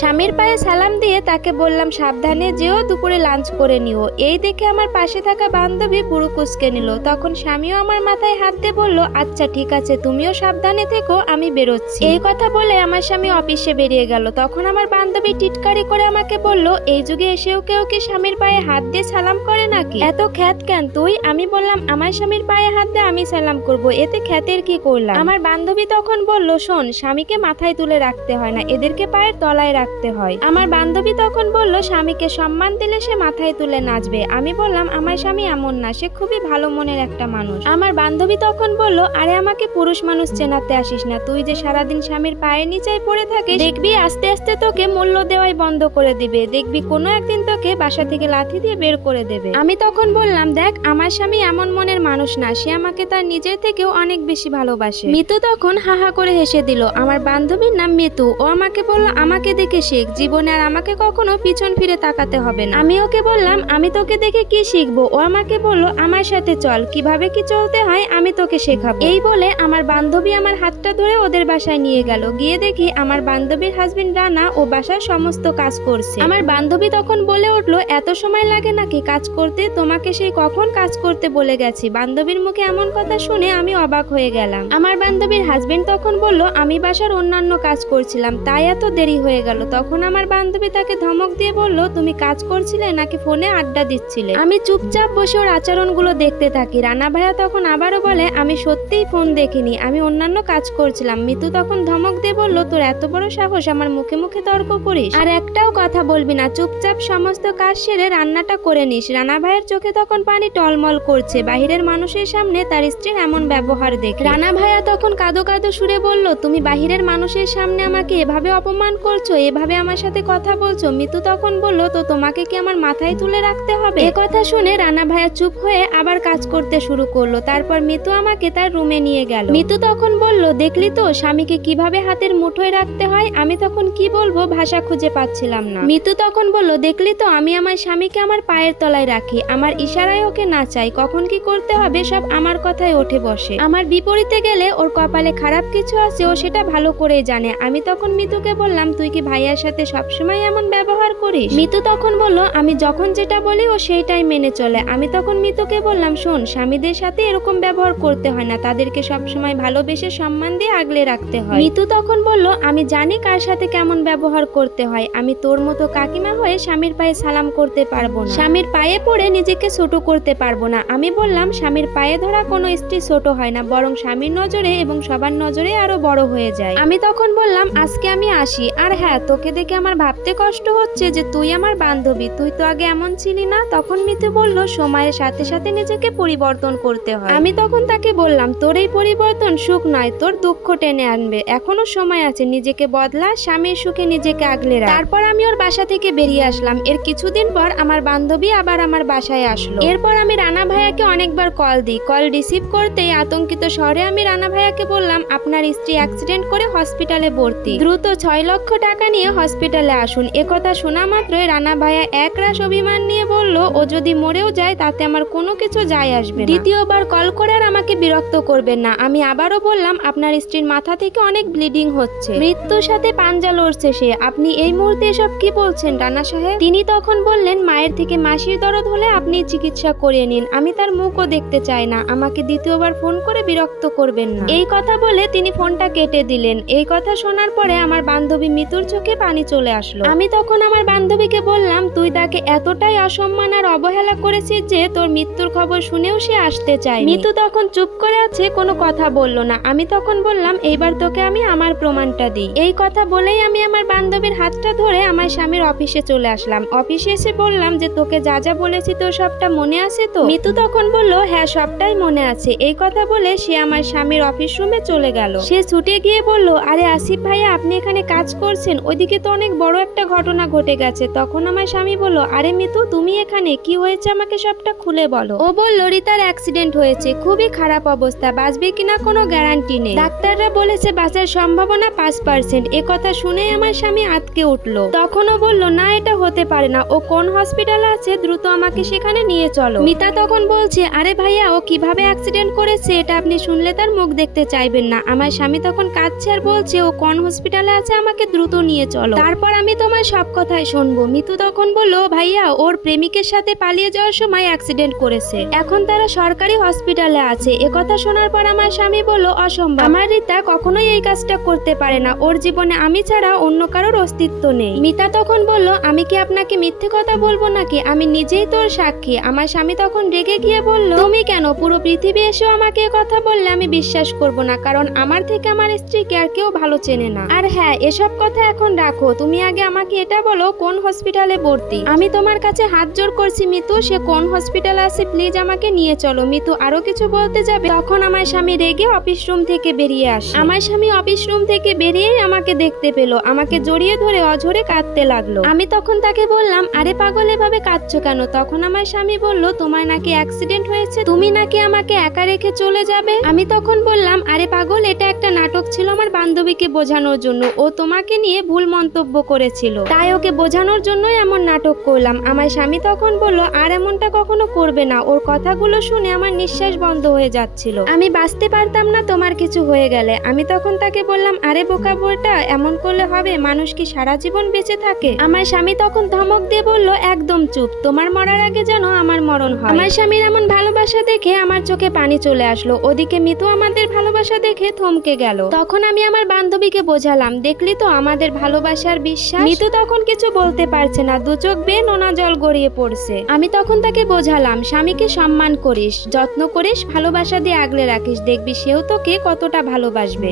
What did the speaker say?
স্বামীর পায়ে সালাম দিয়ে তাকে বললাম, সাবধানে যেও, দুপুরে লাঞ্চ করে নিও। এই দেখে আমার পাশে থাকা বান্ধবী পুরো কুসকে নিল। তখন স্বামীও আমার মাথায় হাত দিয়ে বলল আচ্ছা ঠিক আছে, তুমিও সাবধানে থেকো, আমি বেরোচ্ছি। এই কথা বলে আমার স্বামী অফিসে বেরিয়ে গেল। তখন আমার বান্ধবী টিটকারি করে আমাকে বলল, এই যুগে এসেও কেউ কি স্বামীর পায়ে হাত দিয়ে সালাম করে নাকি? এত খ্যাত কেন তুই? আমি বললাম, আমার স্বামীর পায়ে হাত দিয়ে আমি সালাম করব, এতে খ্যাতের কি করলাম আমার বান্ধবী তখন বলল, শোন, স্বামীকে মাথায় তুলে রাখতে হয় না, এদেরকে পায়ের তলায় রাখতে হয়। আমার বান্ধবী তখন বলল, স্বামীকে সম্মান দিলে সে মাথায় তুলে নাচবে। আমি বললাম, আমার স্বামী এমন না, সে খুবই ভালো মনের একটা মানুষ। আমার বান্ধবী তখন বলল, আরে আমাকে পুরুষ মানুষ চেনাতে আসিস না, তুই যে সারাদিন স্বামীর পায়ের নিচেই পড়ে থাকিস, দেখবি আস্তে আস্তে তোকে মূল্য দেওয়াই বন্ধ করে দিবে। দেখবি কোনো একদিন তোকে বাসা থেকে লাথি দিয়ে বের করে দেবে। আমি তখন বললাম, দেখ, আমার স্বামী এমন মনের মানুষ না, সে আমাকে তার নিজের থেকেও অনেক বেশি ভালোবাসে। মিতু তখন হা হা করে হেসে দিল, আমার বান্ধবীর নাম মিতু। ও আমাকে বলল, আমাকে দেখে শেখ জীবনে আর আমাকে কখনো পিছন ফিরে তাকাতে হবে না। আমি ওকে বললাম, আমি তোকে দেখে কি শিখব? ও আমাকে বলল, আমার সাথে চল, কীভাবে কি চলতে হয় আমি তোকে শেখাবো। এই বলে আমার বান্ধবী আমার হাতটা ধরে ওদের বাসায় নিয়ে গেল। গিয়ে দেখি আমার বান্ধবীর হাজবেন্ড রানা ও বাসার সমস্ত কাজ করছে। আমার বান্ধবী তখন বলে উঠল, এত সময় লাগে নাকি কাজ করতে? তোমাকে সেই কখন কাজ করতে বলে গেছি? বান্ধবীর মুখে এমন কথা শুনে আমি অবাক হয়ে গেলাম। আমার বান্ধবীর হাজবেন্ড তখন বলল, আমি বাসার অন্যান্য কাজ করছিলাম, তাই এত দেরি হয়ে গেল। তখন আমার বান্ধবী তাকে ধমক দিয়ে বলল, তুমি কাজ করছিলে নাকি ফোনে আড্ডা দিচ্ছিলে? আমি চুপচাপ বসে ওর আচরণগুলো দেখতে থাকি। রানা ভাইয়া তখন আবারও বলে, আমি সত্যিই ফোন দেখিনি, আমি অন্যান্য কাজ করছিলাম। মিতু তখন ধমক দিয়ে বলল, তোর এত বড় সাহস, আমার মুখে মুখে তর্ক করিস? আর একটাও কথা বলবি না, চুপচাপ সমস্ত কাজ সেরে রান্নাটা করে নিস। রানা ভাইয়ের চোখে তখন পানি টলমল করছে, বাহিরের মানুষের সামনে তার স্ত্রীর এমন ব্যবহার দেখে। রানা ভাইয়া তখন কাদো কাদো সুরে বলল, তুমি বাহিরের মানুষের সামনে আমাকে এভাবে অপমান করছ, এভাবে আমার সাথে কথা বলছো, মিতু তখন বলল, তো তোমাকে কি আমার মাথায় তুলে রাখতে হবে? এ কথা শুনে রানা ভাইয়া চুপ হয়ে আবার কাজ করতে শুরু করল। তারপর মিতু আমাকে তার রুমে নিয়ে গেল। মিতু তখন বলল, দেখলি তো, স্বামীকে কীভাবে হাতের মুঠোয় রাখতে হয়? আমি তখন কি বলব? ভাষা খুঁজে পাচ্ছিলাম না। মিতু তখন বলল, দেখলি তো, আমি আমার স্বামীকে আমার পায়ের তলায় রাখি। আমার ইশারায় ওকে নাচাই। কখন কি করতে হবে সব আমার কথায় ওঠে বসে। আমার বিপরীতে গেলে ওর কপালে খারাপ কিছু আছে, ও সেটা ভালো করেই জানে। আমি তখন মিতুকে বললাম, তুই কি ভাইয়ার সাথে সবসময় এমন ব্যবহার করিস? মিতু তখন বলল, আমি যখন যেটা বলি ও সেইটাই মেনে চলে। আমি তখন মিতুকে বললাম, শোন, স্বামীদের সাথে এরকম ব্যবহার করতে হয় না। তাদেরকে সবসময় ভালোবেসে সম্মান দিয়ে আগলে রাখতে হয়। মিতু তখন বলল, আমি জানি কার সাথে কেমন ব্যবহার করতে হয়। আমি তোর মতো কাকিমা হয়ে স্বামীর পায়ে সালাম করতে পারব স্বামীর পায়ে পড়ে নিজেকে ছোট করতে পারব না। আমি বললাম, স্বামীর পায়ে ধরা কোনো স্ত্রী ছোট হয় না, বরং স্বামীর নজরে এবং সবার নজরে আরও বড় হয়ে যায়। আমি তখন বললাম, আজকে আমি আসি। আর হ্যাঁ তোকে দেখে আমার ভাবতে কষ্ট হচ্ছে যে তুই আমার বান্ধবী। তুই তো আগে এমন ছিলি না, তখন মিতু বলল, সময়ের সাথে সাথে নিজেকে পরিবর্তন করতে হয়। আমি তখন তাকে বললাম, তোর এই পরিবর্তন সুখ নয়, তোর দুঃখ টেনে আনবে। এখনও সময় আছে, নিজেকে বদলা, স্বামীর সুখে নিজেকে আগলে রাখ। তারপর আমি ওর বাসা থেকে বেরিয়ে আসলাম। এর কিছুদিন পর আমার বান্ধবী আবার আমার বাসায় আসলো। এরপর আমি রানা ভাইয়াকে অনেকবার কল দিই। কল রিসিভ করতেই আতঙ্কিত স্বরে আমি রানা ভাইয়াকে বললাম, আপনার স্ত্রী অ্যাক্সিডেন্ট করে হসপিটালে ভর্তি। দ্রুত ছয় লক্ষ টাকা নিয়ে হসপিটালে আসুন। একথা শোনা মাত্রই রানা ভাইয়া এক রাশ অভিমান নিয়ে বলল, ও যদি মরেও যায়, তাতে আমার কোনো কিছু যায় আসবে দ্বিতীয়বার কল করে আর আমাকে বিরক্ত করবেন না। আমি আবারও বললাম, আপনার স্ত্রীর মাথা থেকে অনেক ব্লিডিং হচ্ছে। মৃত্যুর সাথে পাঞ্জা লড়ছে সে। আপনি এই মুহূর্তে এসব কি বলছেন, রানা সাহেব? তিনি তখন বললেন, মায়ের থেকে মাসির দরদ হলে আপনি চিকিৎসা করিয়ে নিন। আমি তার মুখও দেখতে চাই না। আমাকে দ্বিতীয়বার ফোন করে বিরক্ত করবেন না। এই কথা বলে তিনি ফোনটা কেটে দিলেন। এই কথা শোনার পরে আমার বান্ধবী মিতুর চোখে পানি চলে আসলো। আমি তখন আমার বান্ধবীকে বললাম তুই তাকে এতটাই অসম্মান আর অবহেলা করেছিস যে তোর মৃত্যুর খবর শুনেও সে আসতে চায় মিতু তখন চুপ করে আছে কোনো কথা বলল না। আমি তখন বললাম এইবার তোকে আমি আমার প্রমাণটা দিই। এই কথা বলেই আমি আমার বান্ধবীর হাতটা ধরে আমার স্বামীর অফিসে চলে আসলাম। অফিসে এসে বললাম যে তোকে যা যা বলেছি তোর সবটা মনে আছে তো? মিতু তখন বলল হ্যাঁ সবটাই মনে আছে। এই কথা বলে সে আমার স্বামীর অফিস রুমে চলে গেল। সে ছুটে গিয়ে বলল আরে আসিফ ভাইয়া আপনি এখানে কাজ করছেন ওইদিকে তো অনেক বড় একটা ঘটনা ঘটে গেছে। তখন আমার স্বামী বলল, আরে মিতু, তুমি এখানে? কি হয়েছে আমাকে সবটা খুলে বলো? ও বলল, রিতার অ্যাক্সিডেন্ট হয়েছে। খুবই খারাপ অবস্থা। বাঁচবে কিনা কোনো গ্যারান্টি নেই। ডাক্তাররা বলেছে, বাঁচার সম্ভাবনা পাঁচ পার্সেন্ট এ কথা শুনে আমার স্বামী ডেকে উঠল। তখনও বলল, না, এটা হতে পারে না। ও কোন হসপিটালে আছে, দ্রুত আমাকে সেখানে নিয়ে চলো। মিতা তখন বলছে, আরে ভাইয়া, ও কীভাবে অ্যাক্সিডেন্ট করেছে, এটা আপনি শুনলে তার মুখ দেখতে চাইবেন না। আমার স্বামী তখন কাঁদছে আর বলছে, ও কোন হসপিটালে আছে, আমাকে দ্রুত নিয়ে চলো। তারপর আমি তোমার সব কথাই শুনব। মিতু তখন বলল, ভাইয়া, ওর প্রেমিকের সাথে পালিয়ে যাওয়ার সময় অ্যাক্সিডেন্ট করেছে। এখন তারা সরকারি হসপিটালে আছে। এ কথা শোনার পর আমার স্বামী বলল, অসম্ভব। আমার রিতা কখনোই এই কাজটা করতে পারে না। ওর জীবনে আমি ছাড়া অন্য কারোর অস্তিত্ব নেই। মিতা তখন বলল, আমি কি আপনাকে মিথ্যে কথা বলব নাকি? আমি নিজেই তোর সাক্ষী। আমার স্বামী তখন রেগে গিয়ে বলল, তুমি কেন? পুরো পৃথিবী এসেও আমাকে কথা বললে আমি বিশ্বাস করব না, কারণ আমার থেকে আমার স্ত্রীকে আর কেউ ভালো চেনে না। আর হ্যাঁ এসব কথা এখন রাখো। তুমি আগে আমাকে এটা বলো, কোন হসপিটালে ভর্তি? আমি তোমার কাছে হাত জোর করছি, মিতু। সে কোন হসপিটাল আছে প্লিজ আমাকে নিয়ে চলো। মিতু, আরও কিছু বলতে যাবে? তখন আমার স্বামী রেগে অফিস রুম থেকে বেরিয়ে আসে। আমার স্বামী অফিস রুম থেকে বেরিয়েই আমাকে দেখতে পেল। আমাকে জড়িয়ে ধরে অঝরে কাঁদতে লাগল। আমি তখন তাকে বললাম, আরে পাগল, এভাবে কাঁদছো কেন? তখন আমার স্বামী বলল, তোমার নাকি অ্যাক্সিডেন্ট হয়েছে? তুমি নাকি আমাকে একা রেখে চলে যাবে? আমি তখন বললাম, আরে পাগল, এটা একটা নাটক ছিল আমার বান্ধবীকে বোঝানোর জন্য। ও তোমাকে নিয়ে ভুল মন্তব্য করেছিল। তাই ওকে বোঝানোর জন্যই এমন নাটক করলাম। আমার স্বামী তখন বলল, আর এমনটা কখনো করবে না। ওর কথাগুলো শুনে আমার নিঃশ্বাস বন্ধ হয়ে যাচ্ছিল। আমি বাঁচতে পারতাম না, তোমার কিছু হয়ে গেলে। আমি তখন তাকে বললাম, আরে বোকা বউটা এমন করলে হবে? মানুষ কি সারা জীবন বেঁচে থাকে? আমার স্বামী তখন ধমক দিয়ে বলল, একদম চুপ। তোমার মরার আগে যেন আমার মরণ হয়। আমার স্বামীর এমন ভালোবাসা দেখে আমার চোখে পানি চলে আসলো। ওদিকে মিতু আমাদের ভালোবাসা দেখে থমকে গেল। তখন আমি আমার বান্ধবীকে বোঝালাম, দেখলি তো, আমাদের ভালোবাসার বিশ্বাস? মিতু তখন কিছু বলতে পারছে না, দু চোখ বেয়ে নোনা জল গড়িয়ে পড়ছে। আমি তখন তাকে বোঝালাম, স্বামীকে সম্মান করিস, যত্ন করিস, ভালোবাসা দিয়ে আগলে রাখিস, দেখবি সেও তোকে কতটা ভালোবাসবে।